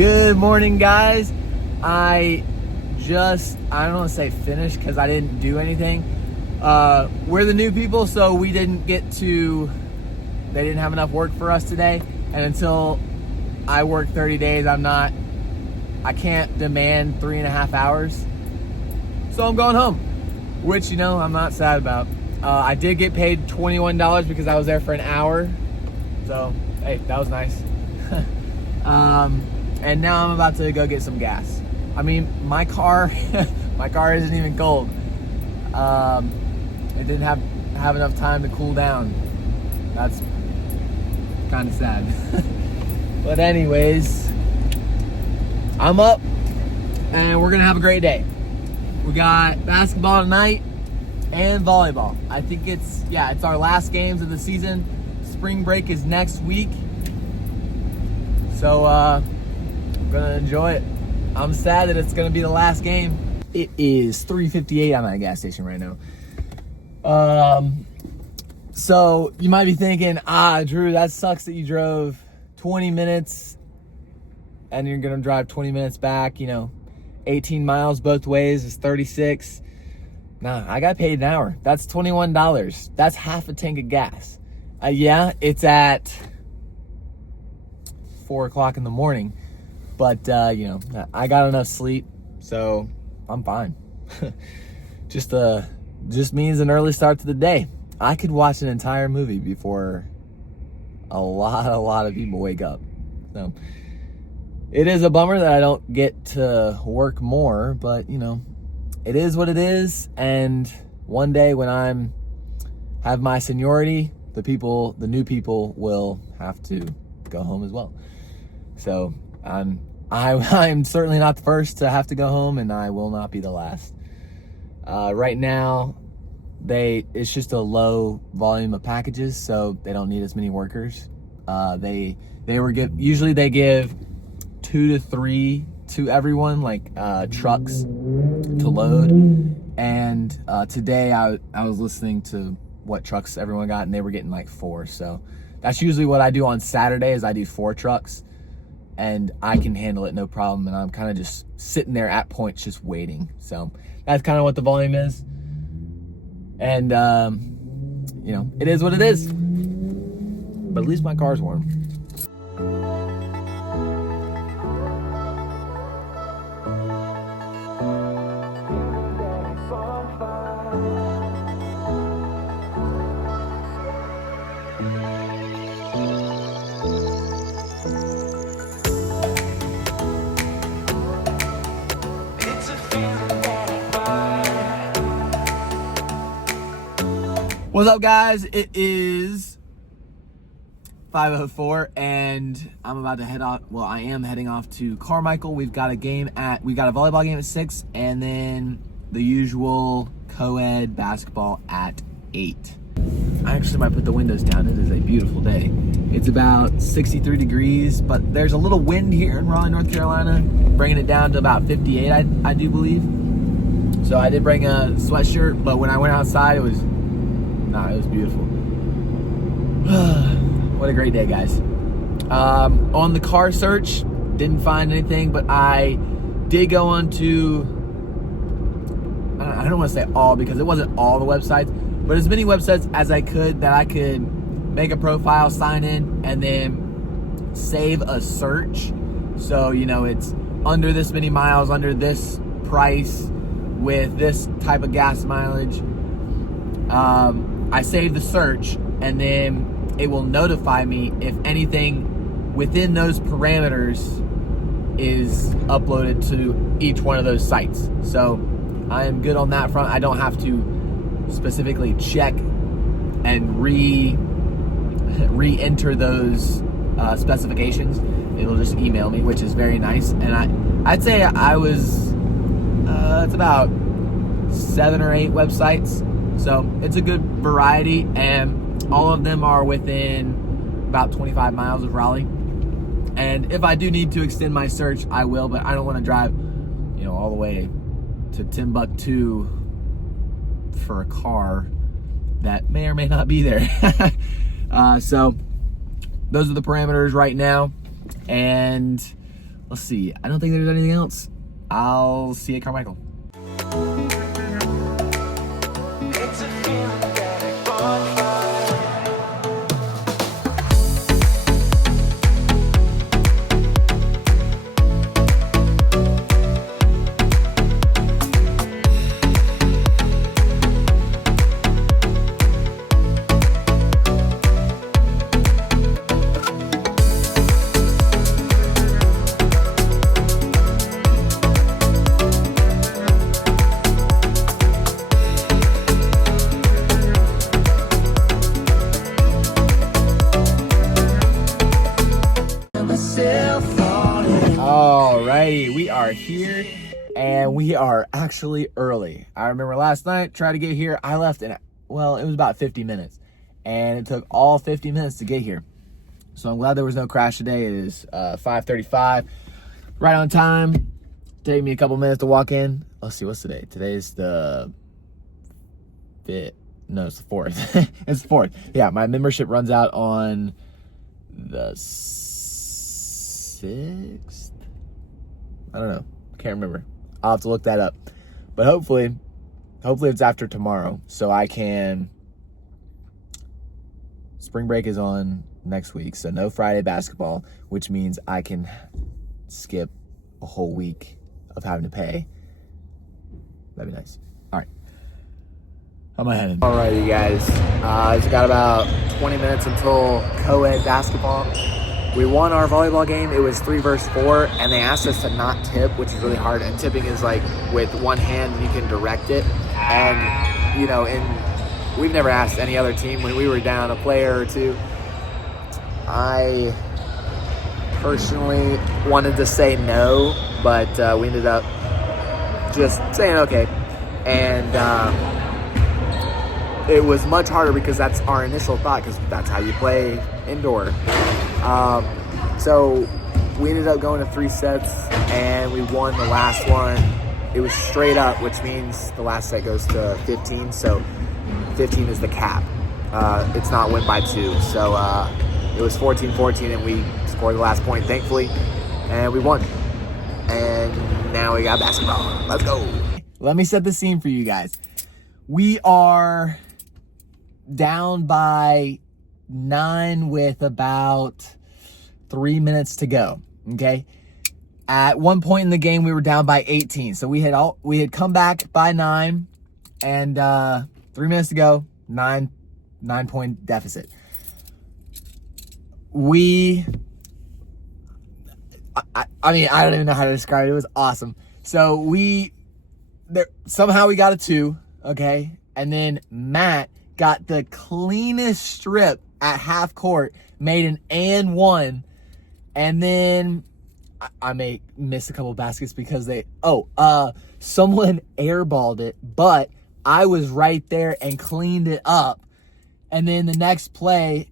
Good morning, guys. I don't want to say finished because I didn't do anything. We're the new people, so they didn't have enough work for us today. And until I work 30 days, I can't demand 3.5 hours. So I'm going home, which, I'm not sad about. I did get paid $21 because I was there for an hour. So, hey, that was nice. And now I'm about to go get some gas. I mean, my car isn't even cold. It didn't have enough time to cool down. That's kind of sad. But anyways, I'm up and we're gonna have a great day. We got basketball tonight and volleyball. I think it's our last games of the season. Spring break is next week. So I'm gonna enjoy it. I'm sad that it's gonna be the last game. It is 3:58. I'm at a gas station right now. So you might be thinking, Drew, that sucks that you drove 20 minutes and you're gonna drive 20 minutes back. 18 miles both ways is 36. Nah, I got paid an hour. That's $21. That's half a tank of gas. It's at 4 o'clock in the morning, but I got enough sleep, so I'm fine. Just means an early start to the day. I could watch an entire movie before a lot of people wake up. So it is a bummer that I don't get to work more, but it is what it is. And one day when have my seniority, the new people will have to go home as well. So I'm certainly not the first to have to go home, and I will not be the last. Right now, it's just a low volume of packages, so they don't need as many workers. Usually they give 2 to 3 to everyone, like trucks to load. And today I was listening to what trucks everyone got, and they were getting like 4. So that's usually what I do on Saturday, is I do 4 trucks, and I can handle it no problem. And I'm kind of just sitting there at points, just waiting. So that's kind of what the volume is. And it is what it is. But at least my car's warm. What's up, guys? It is 5:04 and I'm about to head off. Well, I am heading off to Carmichael. We've got a volleyball game at 6, and then the usual co-ed basketball at 8. I actually might put the windows down. It is a beautiful day. It's about 63 degrees, but there's a little wind here in Raleigh, North Carolina, bringing it down to about 58, I do believe. So I did bring a sweatshirt, but when I went outside, it was beautiful. What a great day, guys. On the car search, didn't find anything, but I did go on to, I don't want to say all, because it wasn't all the websites, but as many websites as I could that I could make a profile, sign in, and then save a search. So, it's under this many miles, under this price, with this type of gas mileage. I save the search, and then it will notify me if anything within those parameters is uploaded to each one of those sites. So I am good on that front. I don't have to specifically check and re-enter those specifications. It'll just email me, which is very nice. And I'd say it's about 7 or 8 websites. So it's a good variety, and all of them are within about 25 miles of Raleigh. And if I do need to extend my search, I will, but I don't want to drive, all the way to Timbuktu for a car that may or may not be there. So those are the parameters right now. And let's see. I don't think there's anything else. I'll see you at Carmichael. It's a feeling that I want. Alrighty, we are here and we are actually early. I remember last night, tried to get here. I left in, well, it was about 50 minutes and it took all 50 minutes to get here. So I'm glad there was no crash today. It is 5:35, right on time. Take me a couple minutes to walk in. Let's see, what's today? Today's the 5th. No, it's the 4th. It's the 4th. Yeah, my membership runs out on the 6th. I don't know. Can't remember. I'll have to look that up. But hopefully it's after tomorrow so I can. Spring break is on next week, so no Friday basketball, which means I can skip a whole week of having to pay. That'd be nice. All right. How am I heading? All right, you guys. It's got about 20 minutes until co-ed basketball. We won our volleyball game. It was 3 versus 4, and they asked us to not tip, which is really hard. And tipping is like with one hand, you can direct it. And, you know, we've never asked any other team when we were down a player or two. I personally wanted to say no, but we ended up just saying okay. And it was much harder because that's our initial thought, because that's how you play indoor. So we ended up going to 3 sets and we won the last one. It was straight up, which means the last set goes to 15. So 15 is the cap. It's not win by 2. So it was 14-14 and we scored the last point, thankfully, and we won. And now we got basketball. Let's go. Let me set the scene for you guys. We are down by 9 with about 3 minutes to go. Okay. At one point in the game, we were down by 18. So we had come back by 9 and 3 minutes to go, 9-point deficit. I mean, I don't even know how to describe it. It was awesome. So somehow we got a 2. Okay. And then Matt got the cleanest strip at half court, made an and 1, and then I may miss a couple baskets because someone airballed it, but I was right there and cleaned it up. And then the next play,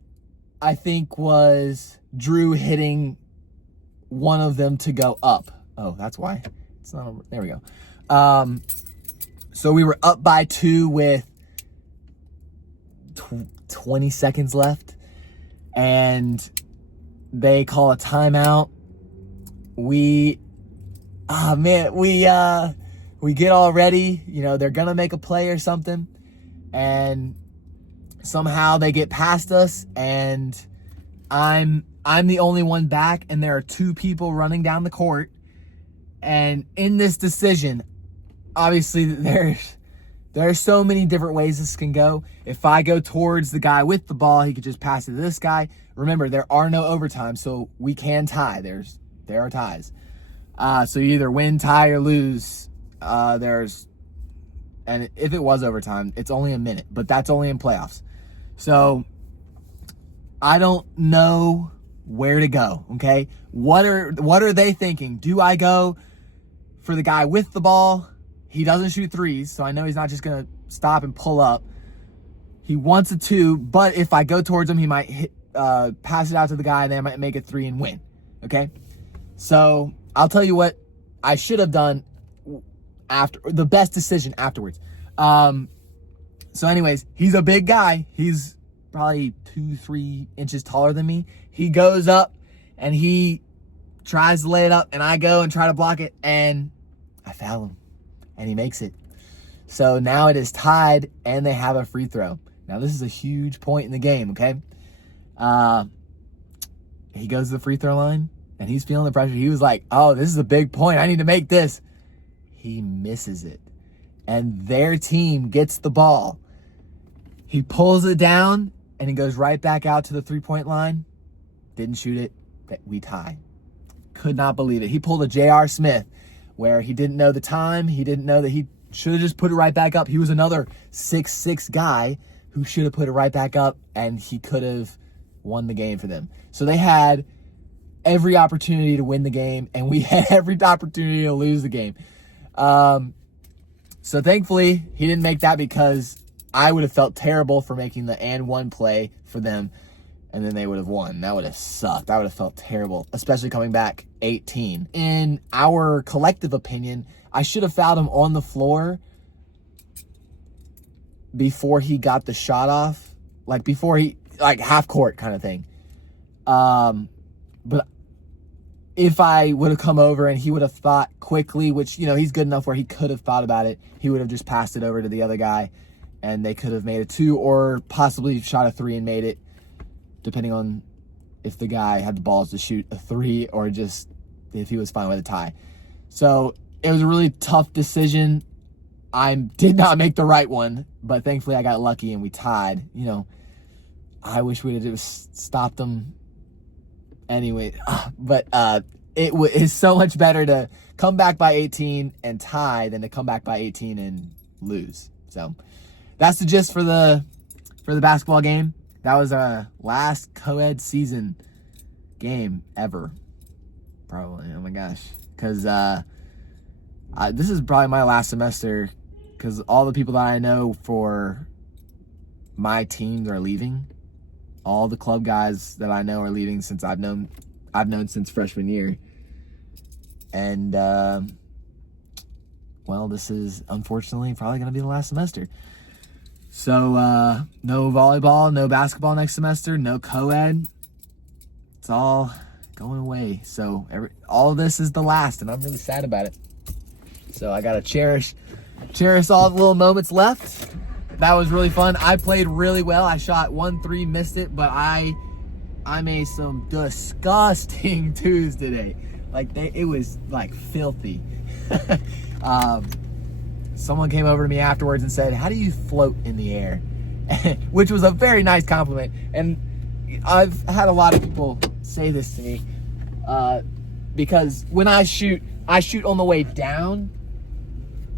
I think, was Drew hitting one of them to go up. Oh, that's why. It's not over. There we go. So we were up by 2 with 20 seconds left, and they call a timeout. We get all ready. You know, they're gonna make a play or something, and somehow they get past us, and I'm the only one back, and there are 2 people running down the court. And in this decision, obviously there are so many different ways this can go. If I go towards the guy with the ball, he could just pass it to this guy. Remember, there are no overtime, so we can tie. There are ties. So you either win, tie, or lose. And if it was overtime, it's only a minute, but that's only in playoffs. So I don't know where to go, okay? What are they thinking? Do I go for the guy with the ball? He doesn't shoot threes, so I know he's not just going to stop and pull up. He wants a 2, but if I go towards him, he might pass it out to the guy, and then I might make a 3 and win, okay? So I'll tell you what I should have done after, the best decision afterwards. So anyways, he's a big guy. He's probably 2-3 inches taller than me. He goes up and he tries to lay it up, and I go and try to block it, and I foul him, and he makes it. So now it is tied, and they have a free throw. Now, this is a huge point in the game, okay? He goes to the free throw line, and he's feeling the pressure. He was like, oh, this is a big point. I need to make this. He misses it, and their team gets the ball. He pulls it down, and he goes right back out to the three-point line. Didn't shoot it. We tie. Could not believe it. He pulled a J.R. Smith, where he didn't know the time. He didn't know that he should have just put it right back up. He was another 6'6" guy who should have put it right back up, and he could have won the game for them. So they had every opportunity to win the game, and we had every opportunity to lose the game. So thankfully, he didn't make that, because I would have felt terrible for making the and one play for them, and then they would have won. That would have sucked. I would have felt terrible, especially coming back 18. In our collective opinion, I should have fouled him on the floor before he got the shot off. Like, before he, like, half court kind of thing. But if I would have come over and he would have thought quickly, which, you know, he's good enough where he could have thought about it, he would have just passed it over to the other guy, and they could have made a 2 or possibly shot a 3 and made it, depending on if the guy had the balls to shoot a 3 or just if he was fine with a tie. So it was a really tough decision. I did not make the right one, but thankfully I got lucky and we tied. You know, I wish we had just stopped them anyway. But it is so much better to come back by 18 and tie than to come back by 18 and lose. So that's the gist for the basketball game. That was our last co-ed season game ever. Probably. Oh my gosh. Because this is probably my last semester, because all the people that I know for my teams are leaving. All the club guys that I know are leaving since I've known since freshman year. And well, this is unfortunately probably going to be the last semester. So no volleyball, no basketball next semester, no co-ed. It's all going away. So all of this is the last, and I'm really sad about it. So I gotta cherish all the little moments left. That was really fun. I played really well. I shot 1-3, missed it, but I made some disgusting twos today. Like it was like filthy. Someone came over to me afterwards and said, "How do you float in the air?" Which was a very nice compliment. And I've had a lot of people say this to me because when I shoot on the way down,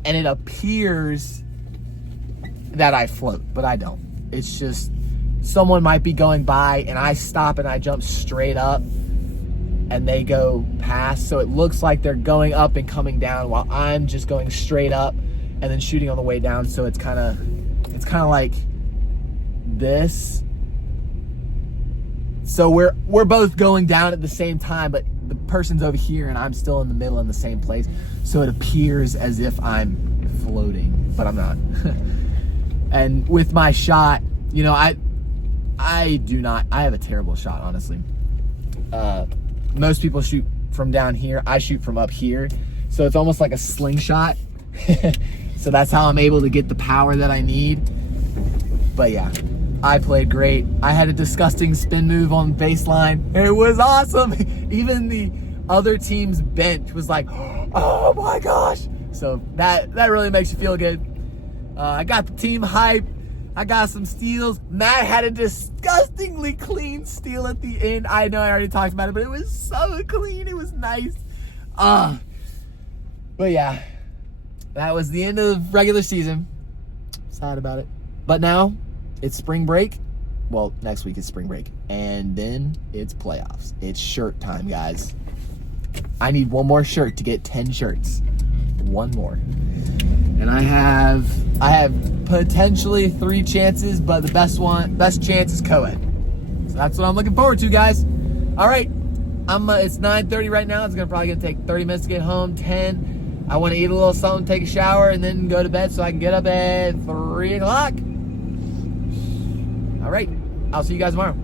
and it appears that I float, but I don't. It's just someone might be going by and I stop and I jump straight up and they go past. So it looks like they're going up and coming down while I'm just going straight up and then shooting on the way down. So it's kind of like this. So we're both going down at the same time, but the person's over here and I'm still in the middle in the same place. So it appears as if I'm floating, but I'm not. And with my shot, you know, I have a terrible shot, honestly. Most people shoot from down here. I shoot from up here. So it's almost like a slingshot. So that's how I'm able to get the power that I need. But yeah, I played great. I had a disgusting spin move on baseline. It was awesome. Even the other team's bench was like, oh my gosh. So that really makes you feel good. I got the team hype. I got some steals. Matt had a disgustingly clean steal at the end. I know I already talked about it, but it was so clean. It was nice. But yeah, that was the end of regular season. Sad about it. But now it's spring break. Well, next week is spring break. And then it's playoffs. It's shirt time, guys. I need one more shirt to get 10 shirts. One more. And I have potentially 3 chances, but the best chance is co-ed. So that's what I'm looking forward to, guys. All right. It's 9:30 right now. It's probably gonna take 30 minutes to get home. 10. I want to eat a little something, take a shower, and then go to bed so I can get up at 3 o'clock. All right. I'll see you guys tomorrow.